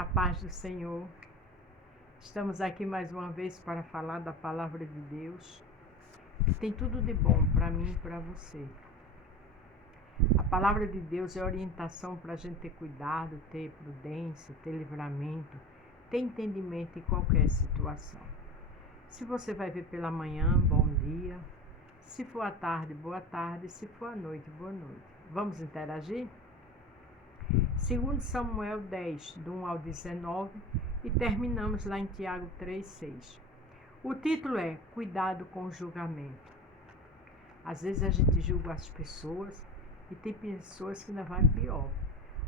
A paz do Senhor. Estamos aqui mais uma vez para falar da palavra de Deus. Tem tudo de bom para mim e para você. A palavra de Deus é orientação para a gente ter cuidado, ter prudência, ter livramento, ter entendimento em qualquer situação. Se você vai ver pela manhã, bom dia. Se for à tarde, boa tarde. Se for à noite, boa noite. Vamos interagir? Segundo Samuel 10, do 1 ao 19, e terminamos lá em Tiago 3, 6. O título é Cuidado com o julgamento. Às vezes a gente julga as pessoas e tem pessoas que ainda vai pior.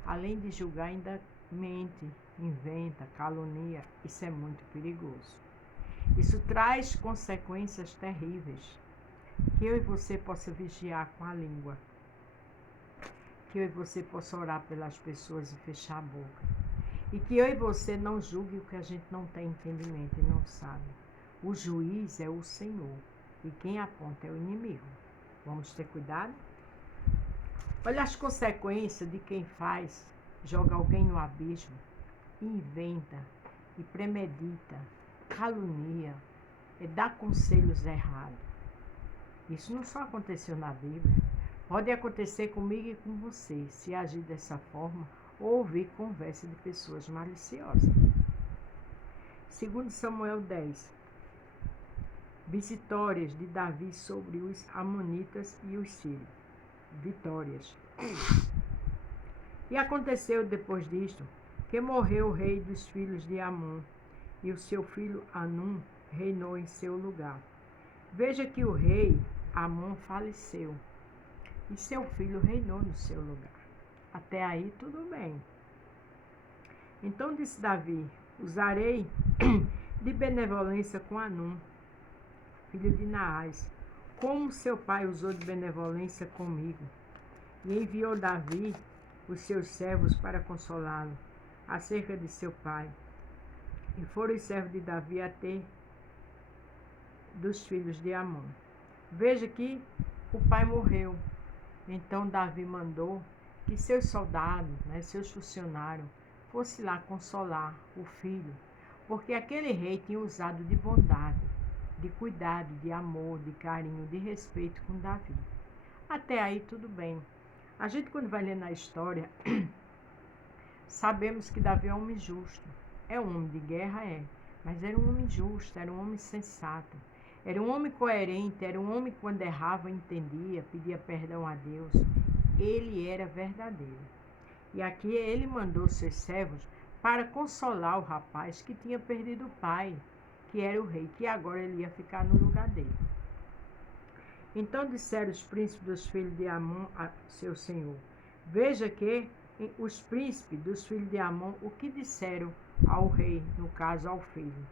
Além de julgar, ainda mente, inventa, calunia. Isso é muito perigoso. Isso traz consequências terríveis. Que eu e você possa vigiar com a língua. Que eu e você possa orar pelas pessoas e fechar a boca. E que eu e você não julgue o que a gente não tem entendimento e não sabe. O juiz é o Senhor e quem aponta é o inimigo. Vamos ter cuidado? Olha as consequências de quem joga alguém no abismo, inventa e premedita, calunia, dá conselhos errados. Isso não só aconteceu na Bíblia. Pode acontecer comigo e com você, se agir dessa forma ou ouvir conversa de pessoas maliciosas. Segundo Samuel 10, vitórias de Davi sobre os amonitas e os sírios. Vitórias. E aconteceu depois disto, que morreu o rei dos filhos de Amon, e o seu filho Anum reinou em seu lugar. Veja que o rei Amon faleceu, e seu filho reinou no seu lugar. Até aí tudo bem. Então disse Davi: usarei de benevolência com Anum, filho de Naás, como seu pai usou de benevolência comigo. E enviou Davi os seus servos para consolá-lo acerca de seu pai. E foram os servos de Davi até dos filhos de Amon. Veja que o pai morreu. Então Davi mandou que seus soldados, seus funcionários, fossem lá consolar o filho, porque aquele rei tinha usado de bondade, de cuidado, de amor, de carinho, de respeito com Davi. Até aí tudo bem. A gente, quando vai ler na história, sabemos que Davi é um homem justo. É um homem de guerra, mas era um homem justo, era um homem sensato. Era um homem coerente, era um homem que quando errava entendia, pedia perdão a Deus. Ele era verdadeiro. E aqui ele mandou seus servos para consolar o rapaz que tinha perdido o pai, que era o rei, que agora ele ia ficar no lugar dele. Então disseram os príncipes dos filhos de Amon a seu senhor. Veja que os príncipes dos filhos de Amon, o que disseram ao rei, no caso ao filho.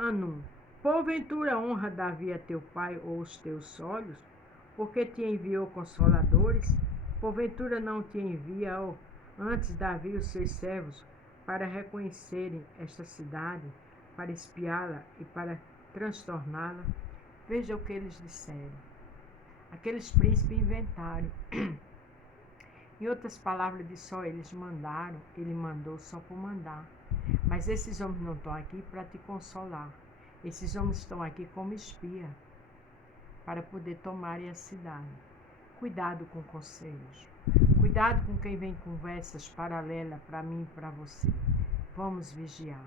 Anum, porventura honra Davi a teu pai ou os teus olhos, porque te enviou consoladores? Porventura não te enviou antes Davi os seus servos para reconhecerem esta cidade, para espiá-la e para transtorná-la? Veja o que eles disseram. Aqueles príncipes inventaram. Em outras palavras, só eles mandaram, ele mandou só por mandar. Mas esses homens não estão aqui para te consolar. Esses homens estão aqui como espia, para poder tomarem a cidade. Cuidado com conselhos. Cuidado com quem vem conversas paralelas para mim e para você. Vamos vigiar.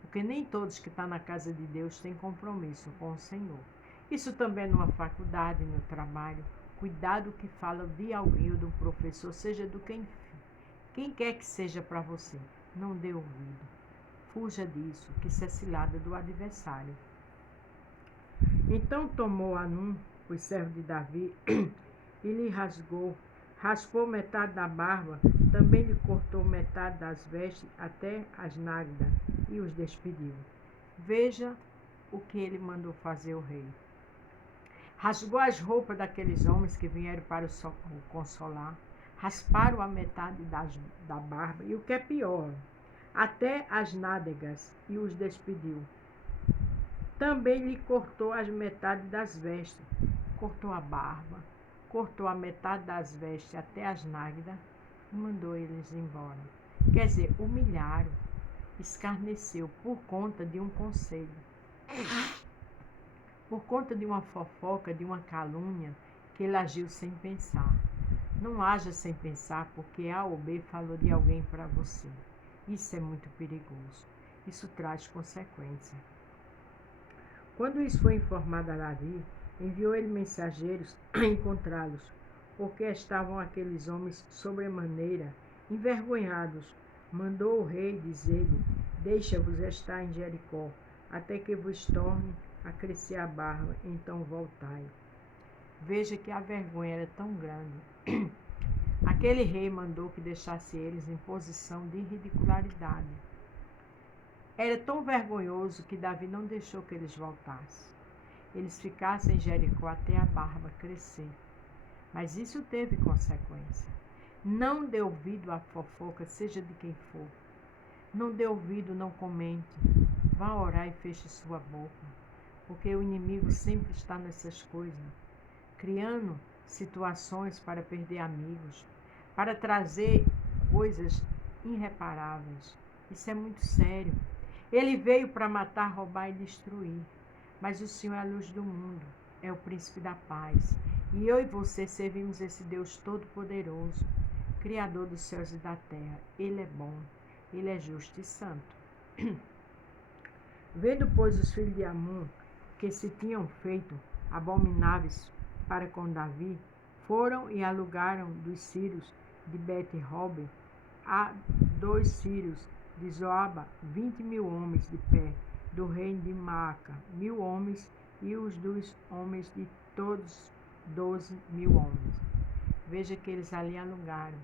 Porque nem todos que estão na casa de Deus têm compromisso com o Senhor. Isso também numa faculdade, no trabalho. Cuidado que fala de alguém ou de um professor, seja do quem quer que seja para você. Não dê ouvido. Fuja disso, que isso é cilada do adversário. Então tomou Anum, o servo de Davi, e lhe raspou metade da barba, também lhe cortou metade das vestes até as nádegas e os despediu. Veja o que ele mandou fazer o rei. Rasgou as roupas daqueles homens que vieram para o consolar, rasparam a metade da barba e o que é pior, até as nádegas e os despediu. Também lhe cortou as metades das vestes, cortou a barba, cortou a metade das vestes até as nádegas e mandou eles embora. Quer dizer, humilharam, escarneceu por conta de um conselho, por conta de uma fofoca, de uma calúnia, que ele agiu sem pensar. Não haja sem pensar, porque A ou B falou de alguém para você. Isso é muito perigoso. Isso traz consequência. Quando isso foi informado a Davi, enviou ele mensageiros a encontrá-los, porque estavam aqueles homens sobremaneira envergonhados. Mandou o rei dizer-lhe: deixa-vos estar em Jericó, até que vos torne a crescer a barba, então voltai. Veja que a vergonha era tão grande. Aquele rei mandou que deixasse eles em posição de ridicularidade. Era tão vergonhoso que Davi não deixou que eles voltassem. Eles ficassem em Jericó até a barba crescer. Mas isso teve consequência. Não dê ouvido à fofoca, seja de quem for. Não dê ouvido, não comente. Vá orar e feche sua boca. Porque o inimigo sempre está nessas coisas, criando situações para perder amigos, para trazer coisas irreparáveis. Isso é muito sério. Ele veio para matar, roubar e destruir. Mas o Senhor é a luz do mundo, é o príncipe da paz. E eu e você servimos esse Deus todo-poderoso, Criador dos céus e da terra. Ele é bom, ele é justo e santo. Vendo, pois, os filhos de Amon que se tinham feito abomináveis para com Davi, foram e alugaram dos sírios de Bet-Robe a 2 sírios de Zoaba 20.000 homens de pé, do reino de Maaca 1.000 homens, e os dos homens de todos 12.000 homens. Veja que eles ali alugaram,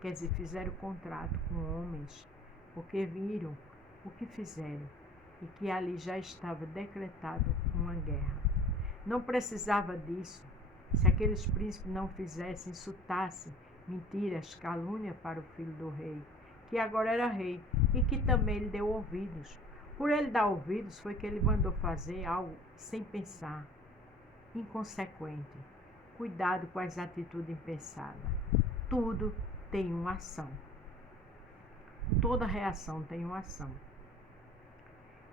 quer dizer, fizeram contrato com homens, porque viram o que fizeram e que ali já estava decretado uma guerra. Não precisava disso. Se aqueles príncipes não fizessem, insultassem, mentiras, calúnia para o filho do rei, que agora era rei, e que também lhe deu ouvidos. Por ele dar ouvidos, foi que ele mandou fazer algo sem pensar, inconsequente. Cuidado com as atitudes impensadas. Tudo tem uma ação. Toda reação tem uma ação.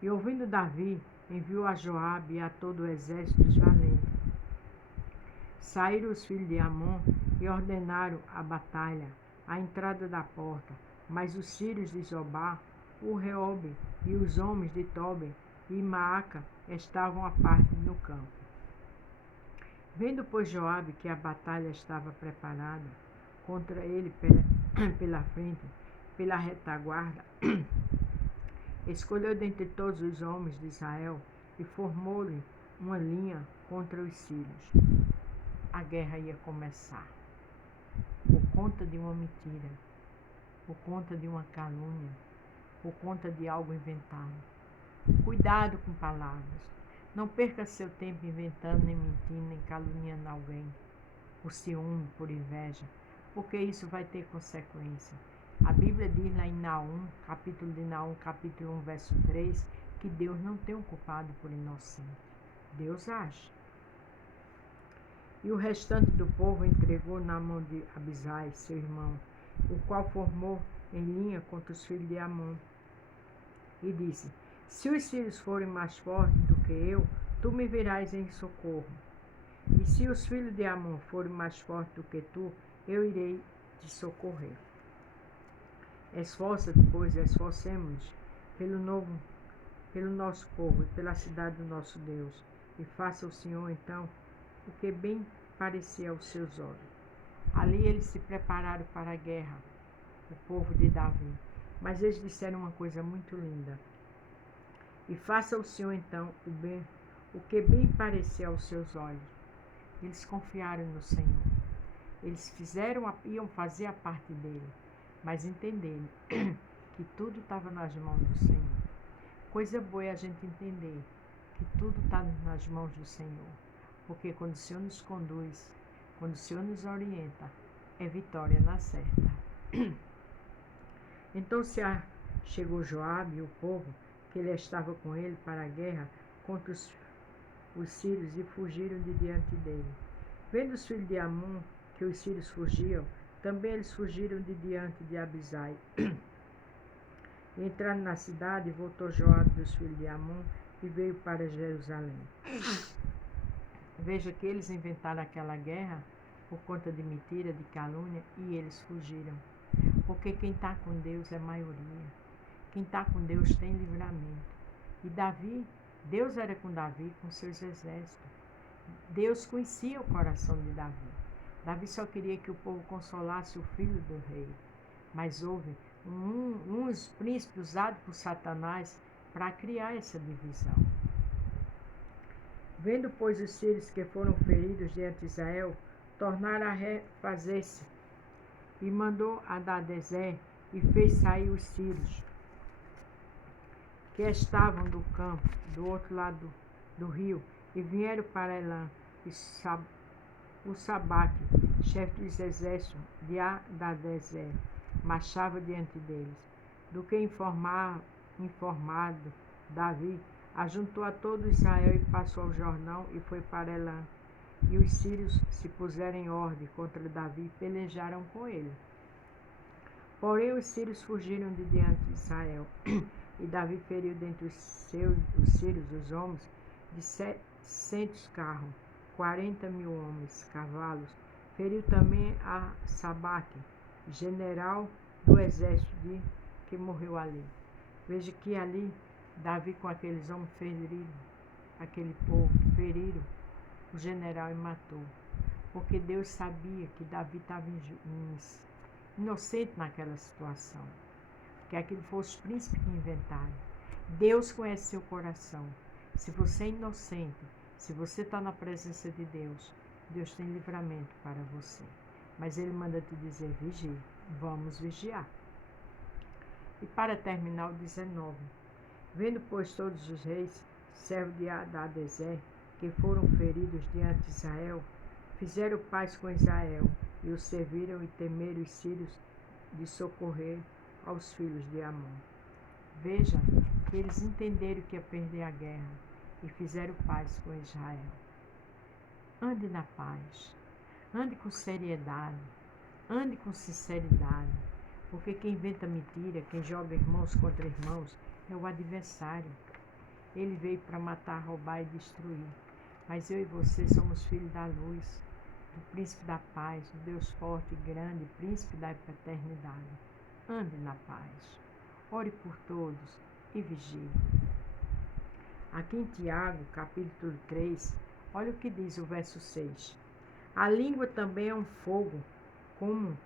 E ouvindo Davi, enviou a Joabe e a todo o exército dos valentes. Saíram os filhos de Amon e ordenaram a batalha à entrada da porta, mas os sírios de Zobá, o Reobe e os homens de Tobe e Maaca estavam à parte no campo. Vendo, pois, Joabe que a batalha estava preparada contra ele pela frente, pela retaguarda, escolheu dentre todos os homens de Israel e formou-lhe uma linha contra os sírios. A guerra ia começar, por conta de uma mentira, por conta de uma calúnia, por conta de algo inventado. Cuidado com palavras. Não perca seu tempo inventando, nem mentindo, nem caluniando alguém, por ciúme, por inveja, porque isso vai ter consequência. A Bíblia diz lá em Naum, capítulo 1, verso 3, que Deus não tem um culpado por inocente. Deus age. E o restante do povo entregou na mão de Abisai, seu irmão, o qual formou em linha contra os filhos de Amon. E disse: se os filhos forem mais fortes do que eu, tu me virás em socorro. E se os filhos de Amon forem mais fortes do que tu, eu irei te socorrer. Esforça-te, pois, esforcemo-nos pelo nosso povo e pela cidade do nosso Deus. E faça o Senhor, então, o que bem parecia aos seus olhos. Ali eles se prepararam para a guerra, o povo de Davi. Mas eles disseram uma coisa muito linda. E faça o Senhor, então, o que bem parecia aos seus olhos. Eles confiaram no Senhor. Eles iam fazer a parte dele, mas entenderam que tudo estava nas mãos do Senhor. Coisa boa é a gente entender que tudo está nas mãos do Senhor. Porque quando o Senhor nos conduz, quando o Senhor nos orienta, é vitória na certa. Então chegou Joabe e o povo, que ele estava com ele para a guerra contra os sírios, e fugiram de diante dele. Vendo os filhos de Amon que os sírios fugiam, também eles fugiram de diante de Abisai. Entrando na cidade, voltou Joabe dos filhos de Amon e veio para Jerusalém. Veja que eles inventaram aquela guerra por conta de mentira, de calúnia, e eles fugiram. Porque quem está com Deus é maioria. Quem está com Deus tem livramento. E Deus era com Davi, com seus exércitos. Deus conhecia o coração de Davi. Davi só queria que o povo consolasse o filho do rei. Mas houve uns príncipes usados por Satanás para criar essa divisão. Vendo, pois, os sírios que foram feridos diante de Israel, tornaram a refazer-se, e mandou Hadadezer e fez sair os sírios que estavam do campo, do outro lado do rio, e vieram para Elã, e o Sabaque, chefe dos exércitos de Hadadezer, marchava diante deles. Do que informado Davi, ajuntou a todo Israel e passou o Jordão e foi para Elã. E os sírios se puseram em ordem contra Davi e pelejaram com ele. Porém os sírios fugiram de diante de Israel. E Davi feriu dentre os sírios, os homens, de 700 carros, 40.000 homens, cavalos. Feriu também a Sabaque, general do exército que morreu ali. Veja que ali, Davi com aqueles homens feriram, aquele povo, feriram o general e matou. Porque Deus sabia que Davi estava inocente naquela situação. Que aquilo fosse os príncipes que inventaram. Deus conhece seu coração. Se você é inocente, se você está na presença de Deus, Deus tem livramento para você. Mas Ele manda te dizer, vigie, vamos vigiar. E para terminar o 19, vendo pois todos os reis, servos de Hadadezer, que foram feridos diante de Israel, fizeram paz com Israel, e os serviram e temeram os sírios de socorrer aos filhos de Amon. Veja que eles entenderam que ia perder a guerra e fizeram paz com Israel. Ande na paz, ande com seriedade, ande com sinceridade, porque quem inventa mentira, quem joga irmãos contra irmãos, é o adversário. Ele veio para matar, roubar e destruir. Mas eu e você somos filhos da luz, do príncipe da paz, do Deus forte e grande, príncipe da eternidade. Ande na paz, ore por todos e vigie. Aqui em Tiago, capítulo 3, olha o que diz o verso 6. A língua também é um fogo, como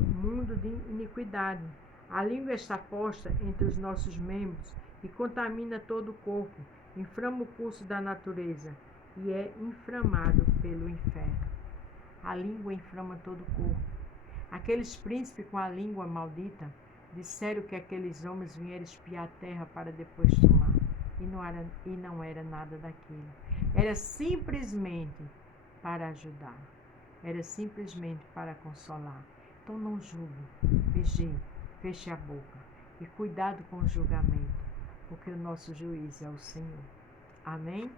mundo de iniquidade. A língua está posta entre os nossos membros e contamina todo o corpo, inflama o curso da natureza e é inflamado pelo inferno. A língua inflama todo o corpo. Aqueles príncipes com a língua maldita disseram que aqueles homens vieram espiar a terra para depois tomar. E não era nada daquilo. Era simplesmente para ajudar. Era simplesmente para consolar. Então não julgue, vigie, feche a boca. E cuidado com o julgamento, porque o nosso juiz é o Senhor. Amém?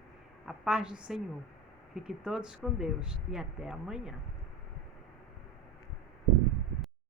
A paz do Senhor. Fique todos com Deus e até amanhã.